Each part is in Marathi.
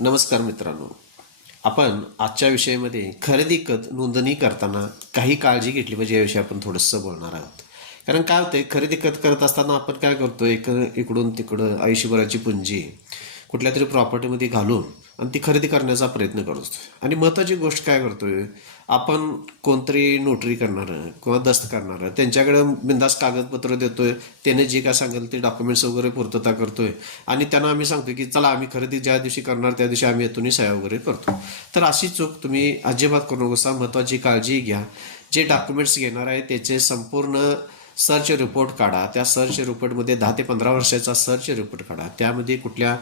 नमस्कार मित्रांनो. आपण आजच्या विषयामध्ये खरेदी खत नोंदणी करताना काही काळजी घेतली पाहिजे याविषयी आपण थोडंसं बोलणार आहोत. कारण काय होतं खरेदी खत करत असताना आपण काय करतो एक इकडून तिकडं आयुष्यभराची पुंजी कुठल्या तरी प्रॉपर्टीमध्ये घालून आणि ती खरेदी करण्याचा प्रयत्न करतो आणि महत्त्वाची गोष्ट काय करतोय? आपण कोणतरी नोटरी करणारं किंवा दस्त करणारं त्यांच्याकडे बिंदास कागदपत्र देतोय. त्याने जे काय सांगेल ते डॉक्युमेंट्स वगैरे पूर्तता करतोय. आणि त्यांना आम्ही सांगतो की चला आम्ही खरेदी ज्या दिवशी करणार त्या दिवशी आम्ही येतून सह्या वगैरे करतो. तर अशी चूक तुम्ही अजिबात करू नका महत्त्वाची काळजी घ्या. जे डॉक्युमेंट्स घेणार आहे त्याचे संपूर्ण सर्च रिपोर्ट काढा. त्या सर्च रिपोर्टमध्ये दहा ते पंधरा वर्षाचा सर्च रिपोर्ट काढा. त्यामध्ये कुठल्या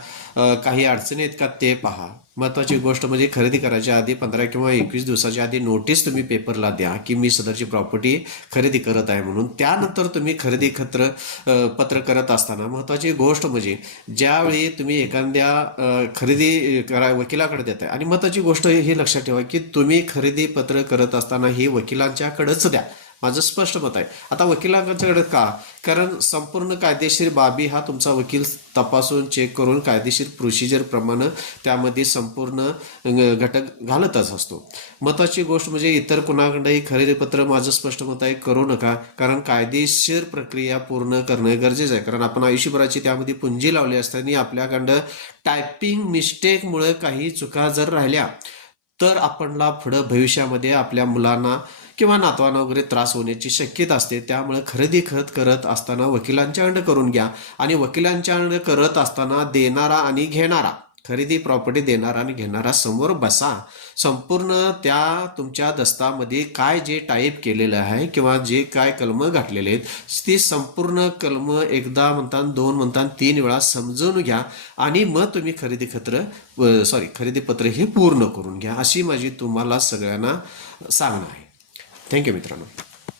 काही अडचणी आहेत का ते पहा. महत्त्वाची गोष्ट म्हणजे खरेदी करायच्या आधी पंधरा किंवा एकवीस दिवसाच्या आधी नोटीस तुम्ही पेपरला द्या की मी सदरची प्रॉपर्टी खरेदी करत आहे म्हणून. त्यानंतर तुम्ही खरेदी खत्र पत्र करत असताना महत्त्वाची गोष्ट म्हणजे ज्यावेळी तुम्ही एखाद्या खरेदी करा वकिलाकडे देत आहे. आणि महत्त्वाची गोष्ट ही लक्षात ठेवा की तुम्ही खरेदी पत्र करत असताना ही वकिलांच्याकडेच द्या. माझं स्पष्ट मत आहे. आता वकिलांच्याकडे का? कारण संपूर्ण कायदेशीर बाबी हा तुमचा वकील तपासून चेक करून कायदेशीर प्रोसिजरप्रमाणे त्यामध्ये संपूर्ण घटक घालतच असतो. मताची गोष्ट म्हणजे इतर कुणाकडेही खरेदीपत्र माझं स्पष्ट मत आहे करू नका. कारण कायदेशीर प्रक्रिया पूर्ण करणं गरजेचं आहे. कारण आपण आयुष्यभराची त्यामध्ये पुंजी लावली असताना आपल्याकडं टायपिंग मिस्टेकमुळे काही चुका जर राहिल्या तर आपणला पुढं भविष्यामध्ये आपल्या मुलांना किंवा नातवांना वगैरे त्रास होण्याची शक्यता असते त्यामुळे खरेदी खत करत असताना वकिलांच्याकडं करून घ्या आणि वकिलांच्याकडं करत असताना देणारा आणि घेणारा. खरेदी प्रॉपर्टी देणारा आणि घेणारा समोर बसा. संपूर्ण त्या तुमच्या दस्तामध्ये काय जे टाईप केलेलं आहे किंवा जे काय कलम घातलेले आहेत ती संपूर्ण कलम एकदा म्हणतात दोन म्हणतात तीन वेळा समजून घ्या आणि मग तुम्ही खरेदी खत्र सॉरी खरेदी पत्र हे पूर्ण करून घ्या अशी माझी तुम्हाला सगळ्यांना सांगणं आहे. थँक्यू मित्रांनो.